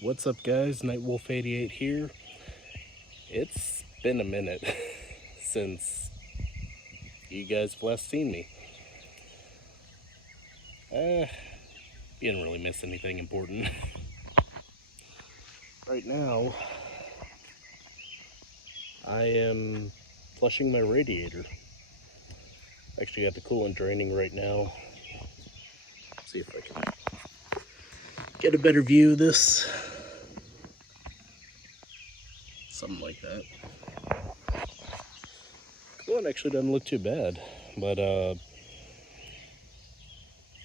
What's up, guys? Nightwolf88 here. It's been a minute since you guys have last seen me. You didn't really miss anything important. Right now, I am flushing my radiator. Actually got the coolant draining right now. Let's see if I can get a better view of this. Something like that. Coolant actually doesn't look too bad, but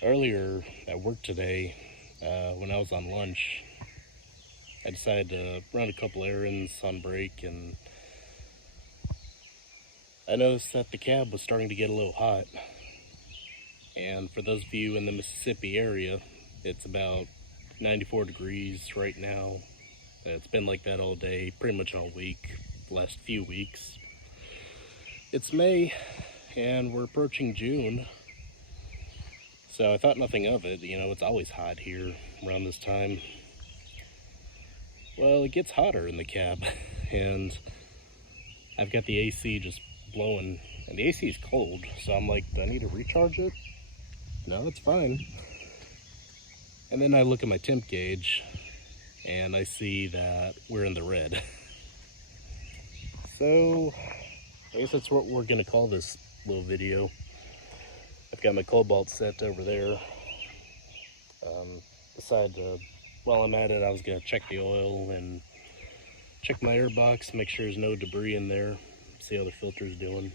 earlier at work today, when I was on lunch, I decided to run a couple errands on break, and I noticed that the cab was starting to get a little hot. And for those of you in the Mississippi area, it's about 94 degrees right now. It's been like that all day, pretty much all week, the last few weeks. It's May, and we're approaching June. So I thought nothing of it. You know, it's always hot here around this time. Well, it gets hotter in the cab, and I've got the AC just blowing, and the AC is cold, so I'm like, do I need to recharge it? No, it's fine. And then I look at my temp gauge, and I see that we're in the red. So, I guess that's what we're gonna call this little video. I've got my cobalt set over there. While I'm at it, I was gonna check the oil and check my air box, make sure there's no debris in there, see how the filter's doing.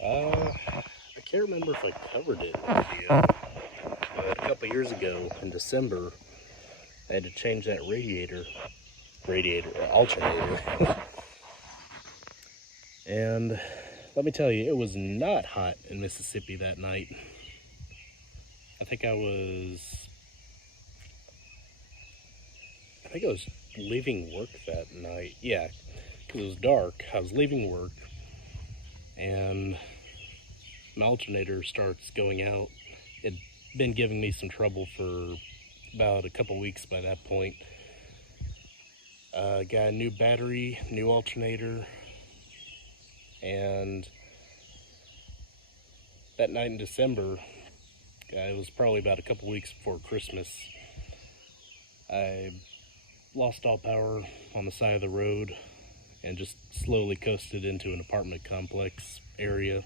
I can't remember if I covered it in the video, but a couple years ago in December, I had to change that alternator. And let me tell you, it was not hot in Mississippi that night. I think I was leaving work that night. Yeah, because it was dark. I was leaving work, and my alternator starts going out. It'd been giving me some trouble for about a couple weeks by that point. Got a new battery, new alternator, and that night in December, it was probably about a couple weeks before Christmas, I lost all power on the side of the road and just slowly coasted into an apartment complex area.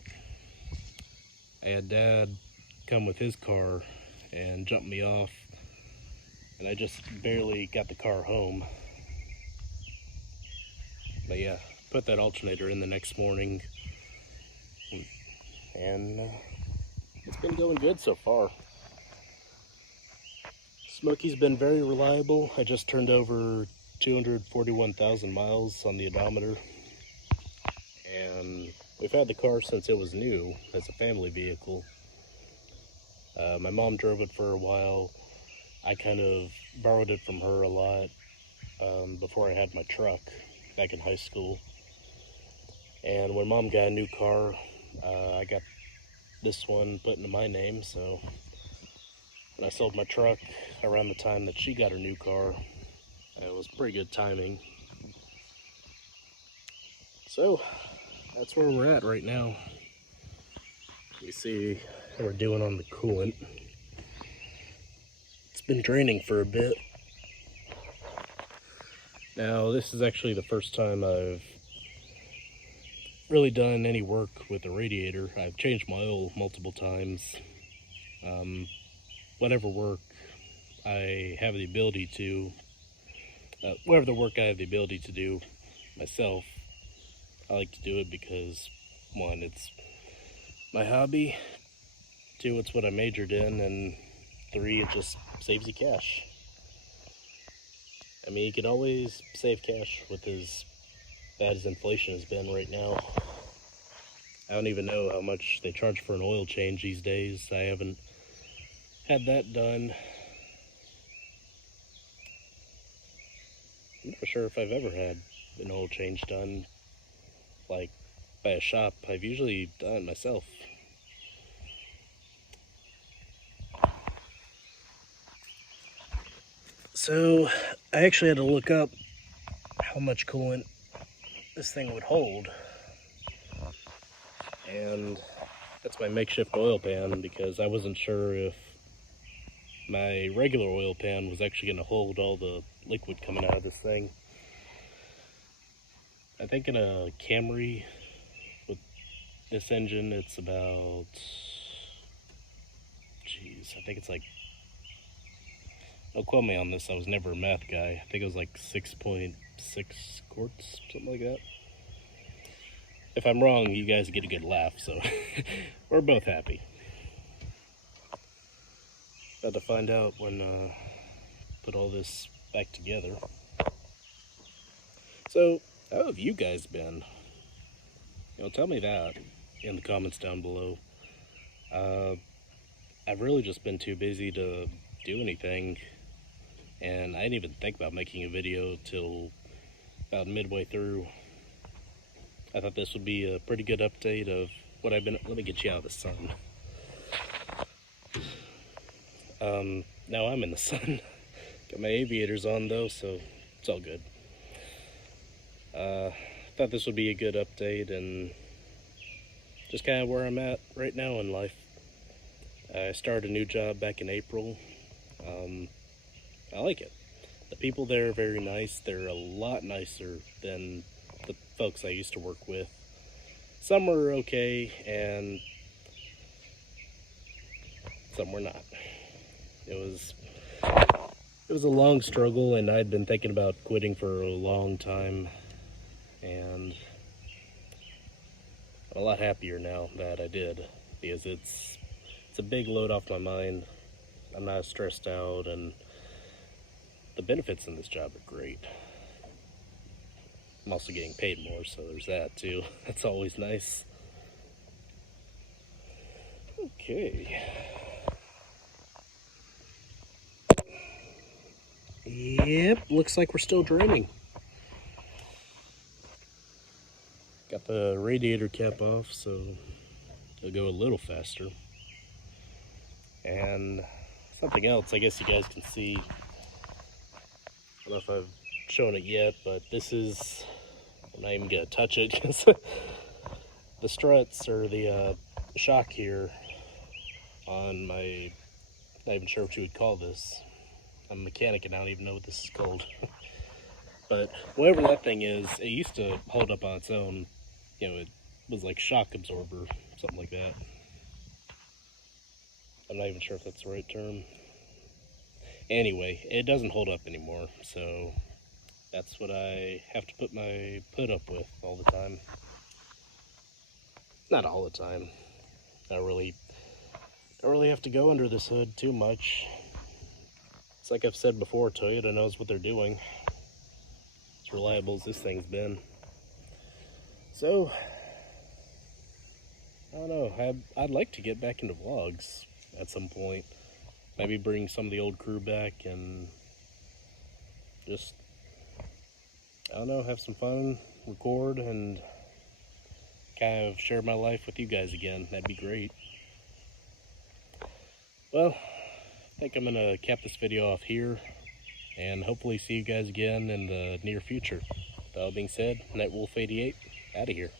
I had Dad come with his car and jump me off, and I just barely got the car home. But yeah, put that alternator in the next morning, and it's been going good so far. Smokey's been very reliable. I just turned over 241,000 miles on the odometer, and we've had the car since it was new as a family vehicle. My mom drove it for a while. I kind of borrowed it from her a lot before I had my truck back in high school. And when Mom got a new car, I got this one put into my name, so when I sold my truck around the time that she got her new car, it was pretty good timing. So that's where we're at right now. You see how we're doing on the coolant. It's been draining for a bit. Now, this is actually the first time I've really done any work with the radiator. I've changed my oil multiple times. Whatever work I have the ability to, whatever the work I have the ability to do myself, I like to do it because, one, it's my hobby, two, it's what I majored in, and three, it just saves you cash. I mean, you can always save cash with as bad as inflation has been right now. I don't even know how much they charge for an oil change these days. I haven't had that done. I'm not sure if I've ever had an oil change done, like, by a shop. I've usually done it myself. So I actually had to look up how much coolant this thing would hold, and that's my makeshift oil pan, because I wasn't sure if my regular oil pan was actually going to hold all the liquid coming out of this thing. I think in a Camry with this engine, it's about, I think it's like, don't quote me on this, I was never a math guy. I think it was like 6.6 quarts, something like that. If I'm wrong, you guys get a good laugh, so we're both happy. About to find out when put all this back together. So, how have you guys been? Tell me that in the comments down below. I've really just been too busy to do anything, and I didn't even think about making a video till about midway through. I thought this would be a pretty good update of what I've been. Let me get you out of the sun. Now I'm in the sun. Got my aviators on though, so it's all good. Thought this would be a good update and just kind of where I'm at right now in life. I started a new job back in April. I like it. The people there are very nice. They're a lot nicer than the folks I used to work with. Some were okay and some were not. It was a long struggle, and I'd been thinking about quitting for a long time, and I'm a lot happier now that I did, because it's a big load off my mind. I'm not stressed out, and the benefits in this job are great. I'm also getting paid more, so there's that too. That's always nice. Okay. Yep, looks like we're still draining. Got the radiator cap off, so it'll go a little faster. And something else, I guess you guys can see. I don't know if I've shown it yet, but this is, I'm not even gonna touch it because the struts, or the shock here on my, not even sure what you would call this. I'm a mechanic and I don't even know what this is called. But whatever that thing is, it used to hold up on its own. It was like shock absorber, something like that. I'm not even sure if that's the right term. Anyway, it doesn't hold up anymore, so that's what I have to put up with all the time. Not all the time. I don't really have to go under this hood too much. It's like I've said before, Toyota knows what they're doing. As reliable as this thing's been. So, I don't know, I'd like to get back into vlogs at some point. Maybe bring some of the old crew back and just, I don't know, have some fun, record, and kind of share my life with you guys again. That'd be great. Well, I think I'm going to cap this video off here, and hopefully see you guys again in the near future. That all being said, Nightwolf88, out of here.